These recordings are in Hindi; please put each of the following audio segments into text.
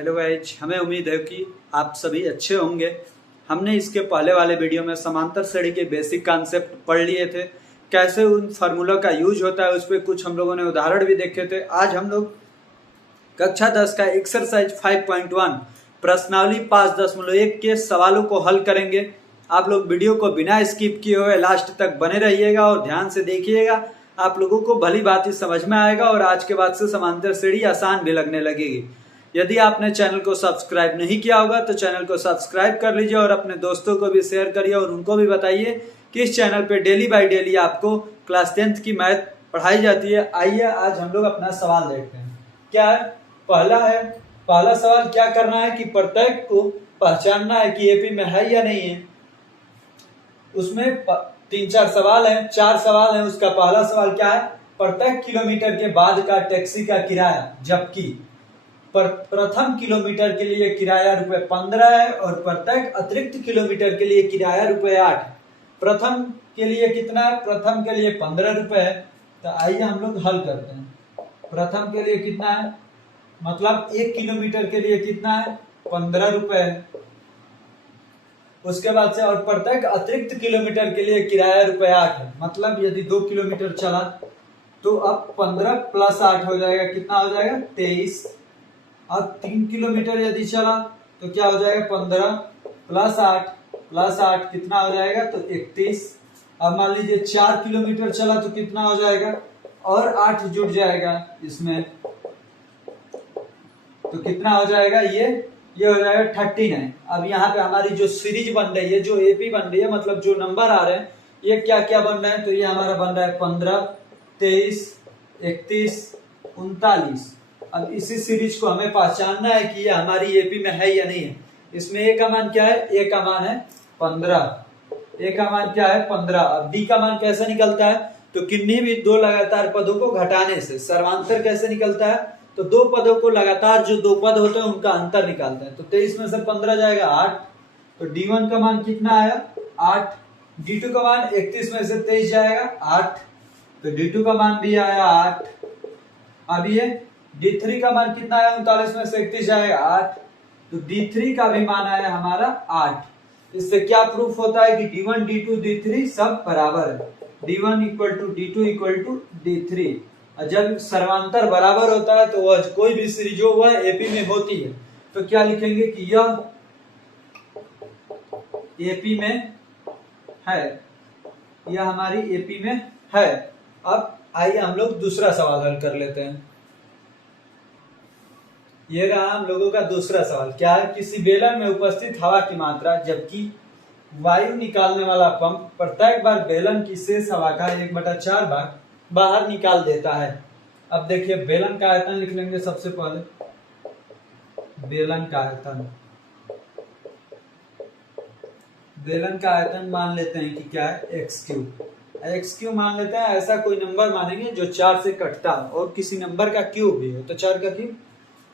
हेलो गाइज, हमें उम्मीद है कि आप सभी अच्छे होंगे। हमने इसके पहले वाले वीडियो में समांतर श्रेणी के बेसिक कॉन्सेप्ट पढ़ लिए थे, कैसे उन फार्मूला का यूज होता है, उस पर कुछ हम लोगों ने उदाहरण भी देखे थे। आज हम लोग कक्षा 10 का एक्सरसाइज 5.1 प्रश्नावली 5.1 के सवालों को हल करेंगे। आप लोग वीडियो को बिना स्किप किए हुए लास्ट तक बने रहिएगा और ध्यान से देखिएगा। आप लोगों को भली बात ही समझ में आएगा और आज के बाद से समांतर श्रेणी आसान भी लगने लगेगी। यदि आपने चैनल को सब्सक्राइब नहीं किया होगा तो चैनल को सब्सक्राइब कर लीजिए और अपने दोस्तों को भी शेयर करिए और उनको भी बताइए कि इस चैनल पे डेली बाय डेली आपको क्लास 10th की मैथ पढ़ाई जाती है। आइए आज हम लोग अपना सवाल देखते हैं। क्या है? पहला सवाल क्या करना है कि प्रत्येक को पहचानना है कि एपी में है या नहीं है। उसमें 3-4 सवाल हैं, 4 सवाल हैं। उसका पहला सवाल क्या है? प्रत्येक किलोमीटर के बाद का टैक्सी का किराया, जबकि प्रथम किलोमीटर के लिए किराया ₹15 है और प्रत्येक अतिरिक्त किलोमीटर के लिए किराया ₹8। प्रथम के लिए कितना है? प्रथम के लिए ₹15 है। तो आइए हम लोग हल करते हैं। प्रथम के लिए कितना है? मतलब 1 किलोमीटर के लिए कितना है? ₹15 है। उसके बाद से और प्रत्येक अतिरिक्त किलोमीटर के लिए किराया ₹8 है। मतलब यदि 2 किलोमीटर चला तो अब 15 + 8 हो जाएगा। कितना हो जाएगा? 23। अब 3 किलोमीटर यदि चला तो क्या हो जाएगा? 15 + 8 कितना हो जाएगा? तो 31। अब मान लीजिए 4 किलोमीटर चला तो कितना हो जाएगा? और 8 जुड़ जाएगा इसमें, तो कितना हो जाएगा? ये हो जाएगा 39। अब यहाँ पे हमारी जो सीरीज बन रही है, जो एपी बन रही है, मतलब जो नंबर आ रहे हैं, ये क्या क्या बन रहे हैं? तो ये हमारा बन रहा है 15, 23, 31, 39। अब इसी सीरीज को हमें पहचानना है कि ये हमारी एपी में है या नहीं है। इसमें ए का मान क्या है? ए का मान है 15। ए का मान क्या है? 15। अब डी का मान कैसे निकलता है? तो किन्हीं भी 2 लगातार पदों को घटाने से। सर्वांतर कैसे निकलता है? तो 2 पदों को लगातार, जो 2 पद होते हैं उनका अंतर निकालते हैं। तो 23 में से 15 जाएगा 8। तो D1 का मान कितना आया? 8। D2 का मान 31 में से 23 जाएगा 8। तो D2 का मान भी आया 8। अब ये D3 का मान कितना आया? 39 में से 31 जाएगा 8। तो D3 का भी मान आया हमारा 8। इससे क्या प्रूफ होता है कि D1, D2, D3 सब बराबर है। D1 = D2 = D3। जब सर्वांतर बराबर होता है तो वह कोई भी सीरीज हो वह एपी में होती है। तो क्या लिखेंगे कि यह एपी में है, यह हमारी एपी में है। अब आइए हम लोग दूसरा सवाल हल कर लेते हैं। ये रहा हम लोगों का दूसरा सवाल। क्या है? किसी बेलन में उपस्थित हवा की मात्रा, जबकि वायु निकालने वाला पंप प्रत्येक बार बेलन की शेष हवा का 1/4 भाग बाहर निकाल देता है। अब देखिए, बेलन का आयतन लिख लेंगे सबसे पहले। बेलन का आयतन, बेलन का आयतन मान लेते हैं कि क्या है? x³ मान लेते हैं। ऐसा कोई नंबर मानेंगे जो 4 से कटता हो और किसी नंबर का क्यूब भी हो। तो 4 का क्यूब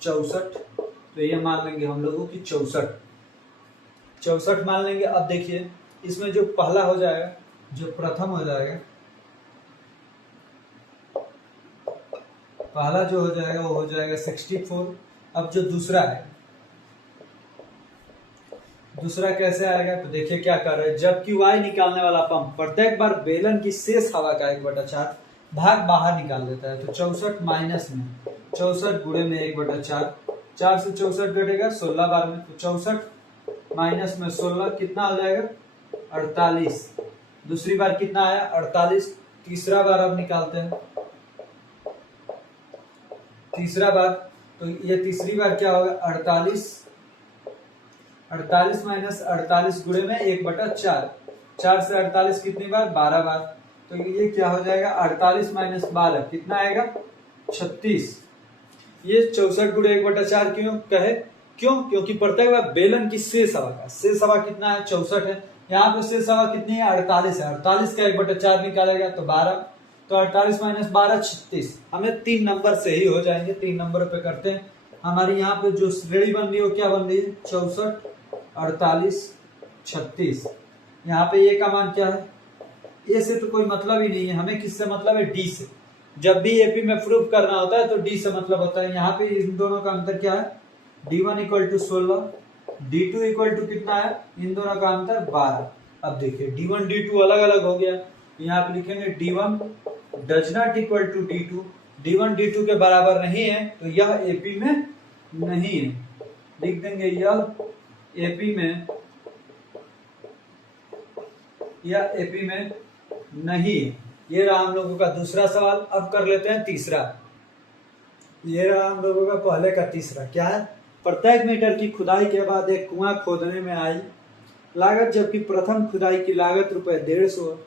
64। तो ये मान लेंगे हम लोगों की 64 मान लेंगे। अब देखिए, इसमें जो पहला हो जाएगा, जो प्रथम हो जाएगा, पहला जो हो जाएगा वो हो जाएगा 64। अब जो दूसरा है, दूसरा कैसे आएगा? तो देखिए क्या कर रहे हैं। जबकि वायु निकालने वाला पंप प्रत्येक बार बेलन की शेष हवा का 1/4 भाग बाहर निकाल देता है। तो 64 माइनस में 64 गुणे में 1/4। 4 से 64 घटेगा 16 बार में। तो 64 माइनस में 16 कितना हो जाएगा? 48। दूसरी बार कितना आया? 48। तीसरा बार अब निकालते हैं। तीसरा बार, तो ये तीसरी बार क्या होगा? 48 माइनस 48 गुणे में 1/4। 4 से 48 कितनी बार? 12 बार। तो ये क्या हो जाएगा? 48 माइनस 12 कितना आएगा? 36। ये 64 गुणे 1/4 क्यों कहे? क्योंकि प्रत्येक बार बेलन की शेष हवा का, शेष हवा कितना है? 64 है। यहाँ पे शेष हवा कितनी है? 48 है। 48 का 1/4 निकालेगा तो 12। तो 48 माइनस 12 36। हमें 3 नंबर से ही हो जाएंगे। 3 नंबरों पे करते हैं। हमारी यहाँ पे जो श्रेणी बन रही है वो क्या बन रही है? 64, 48, 36। यहाँ पे ए का मान क्या है? ए से तो कोई मतलब ही नहीं है, हमें किससे मतलब है? डी से। जब भी एपी में प्रूफ करना होता है तो डी से मतलब होता है। यहाँ पे इन दोनों का अंतर क्या है? D1 equal to 16, D2 equal to कितना है, इन दोनों का अंतर 12। अब देखिए D1 D2 अलग अलग हो गया, यहाँ आप लिखेंगे D1 does not equal to D2, D1 D2 के बराबर नहीं है तो यह AP में नहीं है, लिख देंगे यह AP में, यह AP में नहीं है। ये रहा हम लोगों का दूसरा सवाल। अब कर लेते हैं तीसरा। ये रहा हम लोगों का पहले का तीसरा। क्या है, प्रत्येक मीटर की खुदाई के बाद एक कुआं खोदने में आई लागत, जबकि प्रथम खुदाई की लागत ₹150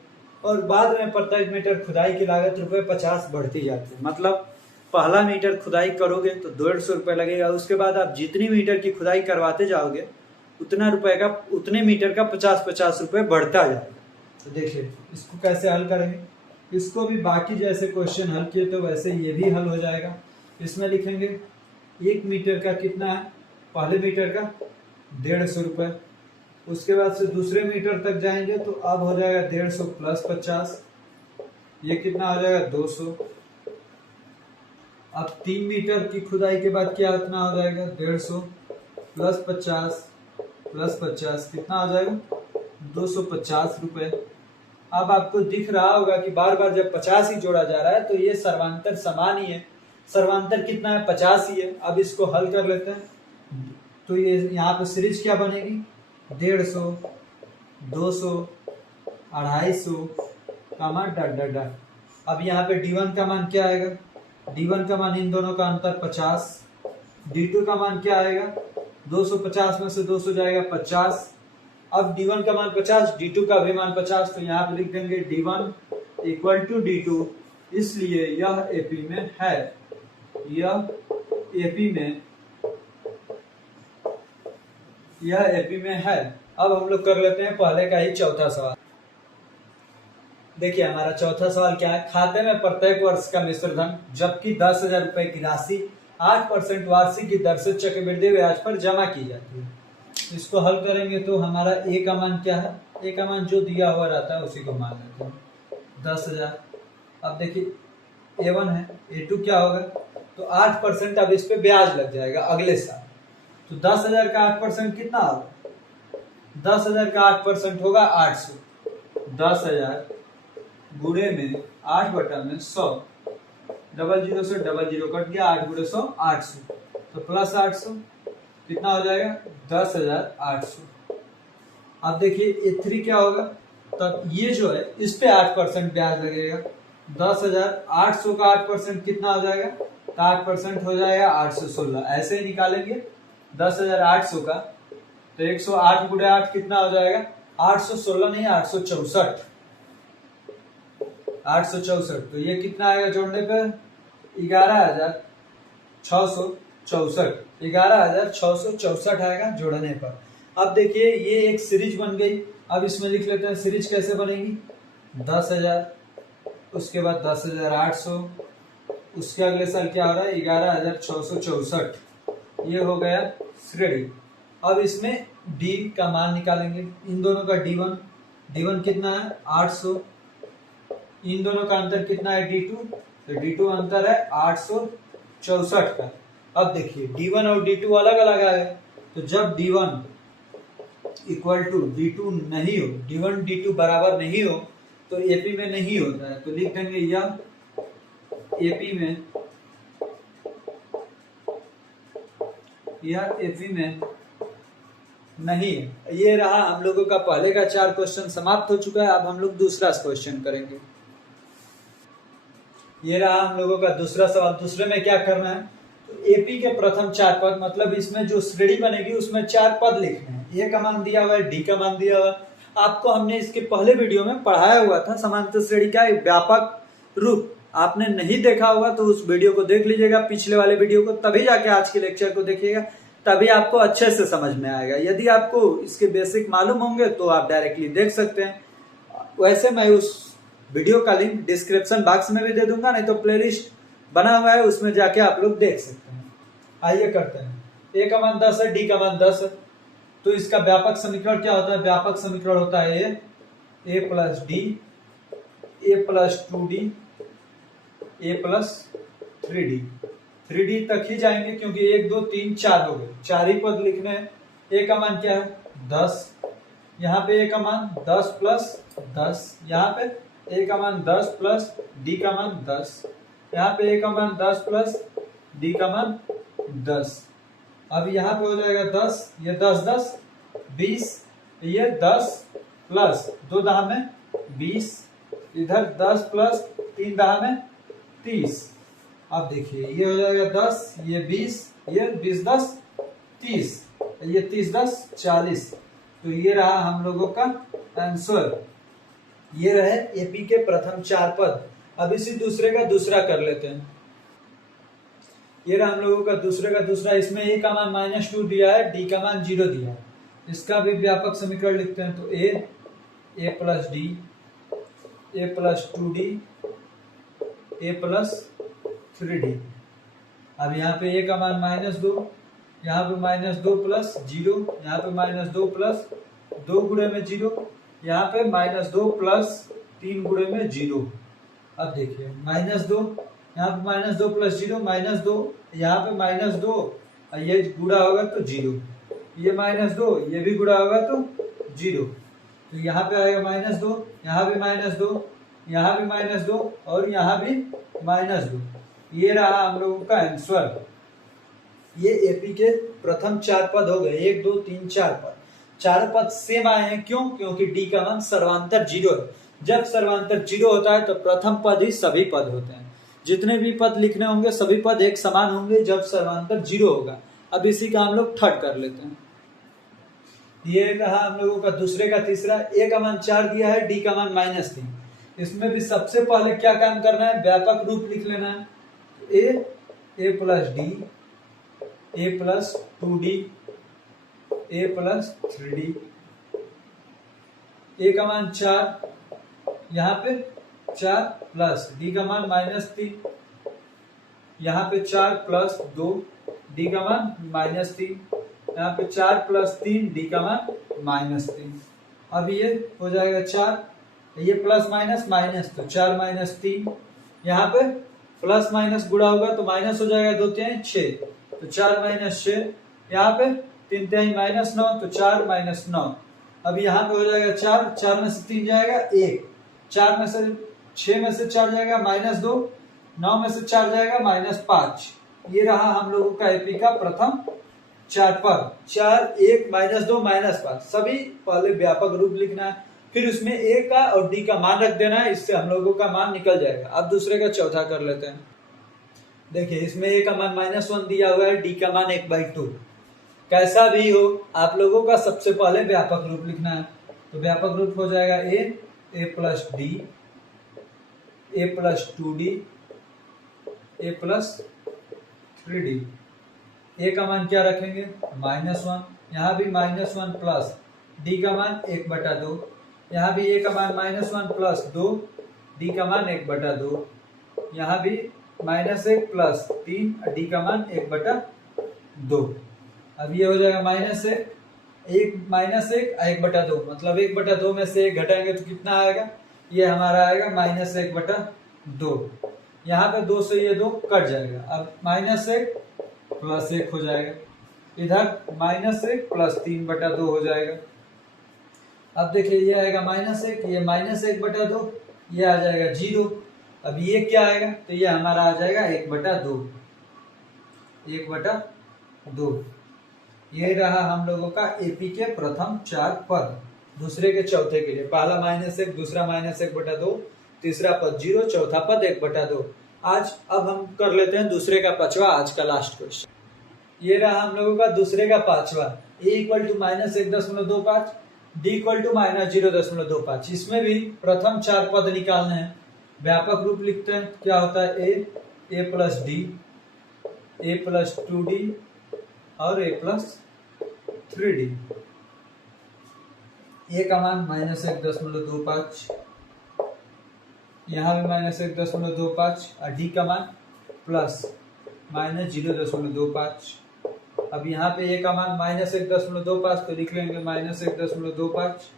और बाद में प्रत्येक मीटर खुदाई की लागत ₹50 बढ़ती जाती है। मतलब पहला मीटर खुदाई करोगे तो ₹150 लगेगा, उसके बाद आप जितनी मीटर की खुदाई करवाते जाओगे उतने मीटर का 50-50 रुपए बढ़ता जाएगा। तो देखिए इसको कैसे हल करेंगे, इसको भी बाकी जैसे क्वेश्चन हल किए तो वैसे ये भी हल हो जाएगा। इसमें लिखेंगे 1 मीटर का कितना है, पहले मीटर का ₹150, उसके बाद से दूसरे मीटर तक जाएंगे तो अब हो जाएगा 150 प्लस 50, ये कितना हो जाएगा 200। अब 3 मीटर की खुदाई के बाद क्या कितना हो जाएगा, 150 प्लस 50 कितना हो जाएगा, 250 रुपए। अब आपको दिख रहा होगा कि बार बार जब 50 ही जोड़ा जा रहा है तो ये सर्वांतर समान ही है, सर्वांतर कितना है, 50 ही है। अब इसको हल कर लेते हैं तो ये यहाँ पे सीरीज क्या बनेगी, 150, 200, 250 कामा डट डट डट। अब यहाँ पे D1 का मान क्या आएगा, D1 का मान इन दोनों का अंतर 50, D2 का मान क्या आएगा, 250 में से 200 जाएगा 50। अब D1 का मान 50, D2 का भी मान 50, तो यहाँ पे लिख देंगे D1 इक्वल टू D2, इसलिए यह AP में है, यह AP में है। अब हम लोग कर लेते हैं पहले का ही चौथा सवाल। देखिए हमारा चौथा सवाल क्या है, खाते में प्रत्येक वर्ष का मिश्र धन जबकि 10,000 रुपए की राशि 8% वार्षिक की दर से चक्रवृद्धि ब्याज पर जमा की जाती है। इसको हल करेंगे तो हमारा A का मान क्या है, A का मान जो दिया हुआ रहता है उसी को मान लेते हैं, 10,000। अब देखिए A1 है, A2 क्या होगा, तो 8% अब इस पे ब्याज लग जाएगा अगले साल। तो 10,000 का 8% कितना होगा, 10,000 का 8% होगा 800, 10,000 गुणे में 8/100, 00 से 00 कट गया, 8 गुणे 100 800, तो प्लस 800 कितना हो जाएगा, 10,800। अब देखिए A3 क्या होगा, तब ये जो है इस पे 8% ब्याज लगेगा, 10,800 का 8% कितना हो जाएगा, तो 8% हो जाएगा 816। ऐसे ही निकालेंगे 10,800 का तो 108 गुणे 8 कितना हो जाएगा, 816 नहीं 864, 864। तो ये कितना आएगा जोड़ने पे, 11,664, 11,664 आएगा जोड़ने पर। अब देखिए ये एक सीरीज बन गई। अब इसमें लिख लेते हैं सीरीज कैसे बनेगी, 10,000, उसके बाद 10,800, उसके अगले साल क्या हो रहा है 11,664, ये हो गया श्रेणी। अब इसमें D का मान निकालेंगे, इन दोनों का D1 कितना है 800, इन दोनों का अंतर कितना है D2, तो D2 अंतर है 864 का। अब देखिए D1 और D2 अलग अलग आए, तो जब D1 इक्वल टू D2 नहीं हो, D1 D2 बराबर नहीं हो तो AP में नहीं होता है, तो लिख देंगे यह AP में नहीं है। ये रहा हम लोगों का पहले का 4 क्वेश्चन समाप्त हो चुका है। अब हम लोग दूसरा क्वेश्चन करेंगे। ये रहा हम लोगों का दूसरा सवाल। दूसरे में क्या करना है, तो AP के प्रथम 4 पद, मतलब इसमें जो श्रेणी बनेगी उसमें 4 पद लिखने हैं। A का मान दिया हुआ है, D का मान दिया हुआ है। आपको हमने इसके पहले वीडियो में पढ़ाया हुआ था समांतर श्रेणी का एक व्यापक रूप। आपने नहीं देखा होगा तो उस वीडियो को देख लीजिएगा, पिछले वाले वीडियो को, तभी जाके आज के लेक्चर को देखिएगा, तभी आपको अच्छे से समझ में आएगा। यदि आपको इसके बेसिक मालूम होंगे तो आप डायरेक्टली देख सकते हैं। वैसे मैं उस वीडियो का लिंक डिस्क्रिप्शन बॉक्स में भी दे दूंगा, नहीं तो प्लेलिस्ट बना हुआ है उसमें जाके आप लोग देख सकते हैं। आइए करते हैं। A का मान 10 है, D का मान 10 है, तो इसका व्यापक समीकरण क्या होता है, व्यापक समीकरण होता है A plus D, A plus 2D, A plus 3D। 3D तक ही जाएंगे क्योंकि 1 2 3 4 हो गए, 4 ही पद लिखने हैं। ए का मान क्या है 10, यहाँ पे ए का मान 10 प्लस 10, यहाँ पे ए का मान 10 प्लस डी का मान 10, यहाँ पे ए का मान 10 प्लस डी का मान 10। अब यहाँ पे हो जाएगा 10, ये 10 10 20, ये 10 प्लस 2 दहा में 20, इधर 10 प्लस 3 दहा में 30। अब देखिए ये हो जाएगा 10, ये 20, ये 20 10 30, ये 30 10 40। तो ये रहा हम लोगों का आंसर। ये रहे एपी के प्रथम 4 पद। अब इसी दूसरे का दूसरा कर लेते हैं। ये रहा हम लोगों का दूसरे का दूसरा। इसमें ए का मान -2 दिया है, डी का मान 0 दिया है। इसका भी व्यापक समीकरण लिखते हैं। तो ए प्लस डी, ए प्लस 2d, ए प्लस 3d। अब यहाँ पे ए का मान -2, यहाँ पे -2 प्लस 0, यहाँ पे -2 प्लस 2 गुणे में 0, यहाँ पे -2 प्लस 3 गुणे में 0। अब देखिए -2, यहाँ पे -2 प्लस 0, -2, यहाँ पे -2, ये गुणा होगा तो 0, ये -2, ये भी गुणा होगा तो 0। तो यहाँ पे आएगा -2, यहाँ भी -2, यहाँ भी -2 और यहाँ भी -2। ये रहा हम लोगों का आंसर। ये एपी के प्रथम 4 पद हो गए, 1 2 3 4 पद। 4 पद सेम आए हैं, क्यों? क्योंकि डी का मान सर्वांतर 0 है। जब सर्वांतर 0 होता है तो प्रथम पद ही सभी पद होते हैं। जितने भी पद लिखने होंगे सभी पद एक समान होंगे जब सर्वांतर 0 होगा। अब इसी का हम लोग थर्ड कर लेते हैं। ये रहा हम लोगों का दूसरे का तीसरा। ए का मान 4 दिया है, डी का मान -3। इसमें भी सबसे पहले क्या काम करना है, व्यापक रूप लिख लेना है। ए प्लस डी, ए प्लस 2d, ए प्लस 3d। ए का मान 4, यहाँ पे 4 प्लस डी का मान -3, यहाँ पे 4 प्लस 2, डी का मान -3, यहाँ पे 4 प्लस 3, डी का मान -3। अब ये हो जाएगा 4, ये प्लस माइनस माइनस, तो 4 - 3, यहाँ पे प्लस माइनस गुणा होगा तो माइनस हो जाएगा 2 3 6, तो 4 - 6, यहाँ पे 3 3 -9, तो 4 - 9। अब यहाँ पे हो जाएगा 4, 4 में से 3 जाएगा 1, 4 में से 6 में से 4 जाएगा -2, 9 में से 4 जाएगा -5। ये रहा हम लोगों का एपी का प्रथम 4 पद। 4 1 -2 -5 सभी पहले व्यापक रूप लिखना है, फिर उसमें ए का और डी का मान रख देना है, इससे हम लोगों का मान निकल जाएगा। अब दूसरे का चौथा कर लेते हैं। देखिए इसमें ए का मान -1 दिया हुआ है, डी का मान 1/2। कैसा भी हो आप लोगों का सबसे पहले व्यापक रूप लिखना है। तो व्यापक रूप हो जाएगा ए प्लस डी, ए प्लस 2d, ए प्लस 3d। ए का मान क्या रखेंगे -1, यहाँ भी -1 प्लस डी का मान 1/2, यहाँ भी ए का मान -1 प्लस 2, डी का मान 1/2, यहाँ भी -1 प्लस 3, डी का मान 1/2। अब ये हो जाएगा -1 1/2, मतलब 1/2 में से 1 घटाएंगे तो कितना आएगा, ये हमारा आएगा -1/2। यहाँ पे 2 से ये 2 कट जाएगा। अब -1 प्लस 1 हो जाएगा, इधर -1 प्लस 3/2 हो जाएगा। अब देखिए ये आएगा -1, ये -1/2, ये आ जाएगा 0। अब ये क्या आएगा, तो ये हमारा आ जाएगा 1/2। ये रहा हम लोगों का एपी के प्रथम 4 पद। दूसरे के चौथे के लिए पहला -1, दूसरा -1/2, तीसरा पद 0, चौथा पद 1/2। अब हम कर लेते हैं दूसरे का 5वां, आज का लास्ट क्वेश्चन। ये रहा हम लोगों का दूसरे का 5वां। a = -1.25, d = -0.25। इसमें भी प्रथम 4 पद निकालने हैं। व्यापक रूप लिखते हैं। क्या होता है a plus D, a plus 2d और a प्लस 3d। a का मान -1.25, यहाँ भी -1.25 और d का मान प्लस -0.25। अब यहाँ पे a का मान -1.25, तो लिख लेंगे -1.25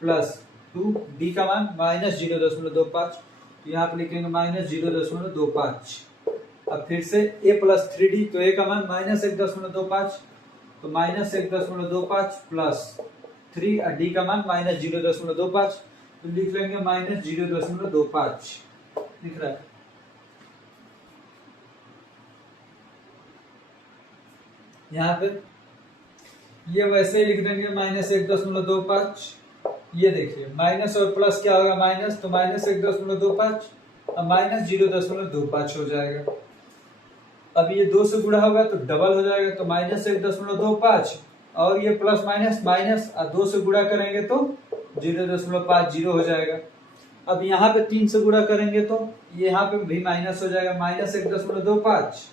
प्लस 2, d का मान -0.25, तो यहाँ पे लिखेंगे -0.25। अब फिर से a प्लस 3d, तो a का मान -1.25, तो -1.25 प्लस 3 और d का मान -0.25, तो लिख लेंगे -0.25 दिख रहा है। यहाँ पे ये वैसे ही लिख देंगे -1.25। ये देखिए माइनस और प्लस क्या होगा, माइनस, तो -1.25 और -0.25 हो जाएगा। अब ये 2 से गुणा होगा तो डबल हो जाएगा, तो -1.25 और ये प्लस माइनस माइनस और 2 से गुणा करेंगे तो 0.50 हो जाएगा। अब यहाँ पे 3 से गुणा करेंगे तो यहाँ पे भी माइनस हो जाएगा, -1.25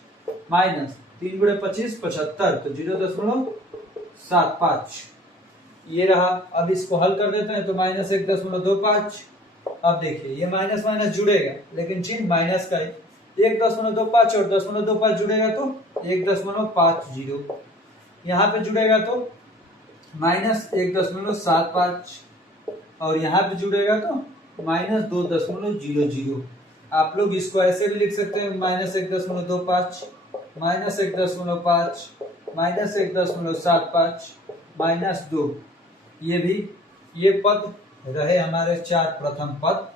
माइनस 3 गुणे 25 75, तो 0.75 ये रहा। अब इसको हल कर देते हैं, तो -1.25। अब देखिए ये माइनस माइनस जुड़ेगा लेकिन चिन्ह माइनस का है, 1.25 और 0.25 जुड़ेगा तो 1.50, यहाँ पे जुड़ेगा तो -1.75 और यहाँ पे जुड़ेगा तो -2.00। आप लोग इसको ऐसे भी लिख सकते हैं, -1.25 -1.5 -1.75 -2। ये पद रहे हमारे 4 प्रथम पद,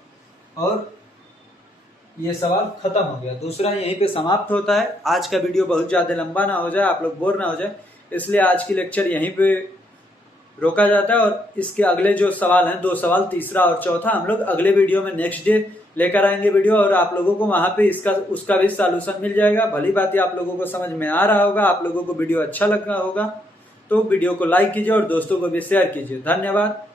और ये सवाल खत्म हो गया। दूसरा यहीं पे समाप्त होता है। आज का वीडियो बहुत ज्यादा लंबा ना हो जाए, आप लोग बोर ना हो जाए, इसलिए आज की लेक्चर यहीं पे रोका जाता है। और इसके अगले जो सवाल हैं, 2 सवाल, तीसरा और चौथा, हम लोग अगले वीडियो में नेक्स्ट डे लेकर आएंगे वीडियो, और आप लोगों को वहां पे उसका भी सॉल्यूशन मिल जाएगा। भली बात आप लोगों को समझ में आ रहा होगा, आप लोगों को वीडियो अच्छा लगा होगा, तो वीडियो को लाइक कीजिए और दोस्तों को भी शेयर कीजिए। धन्यवाद।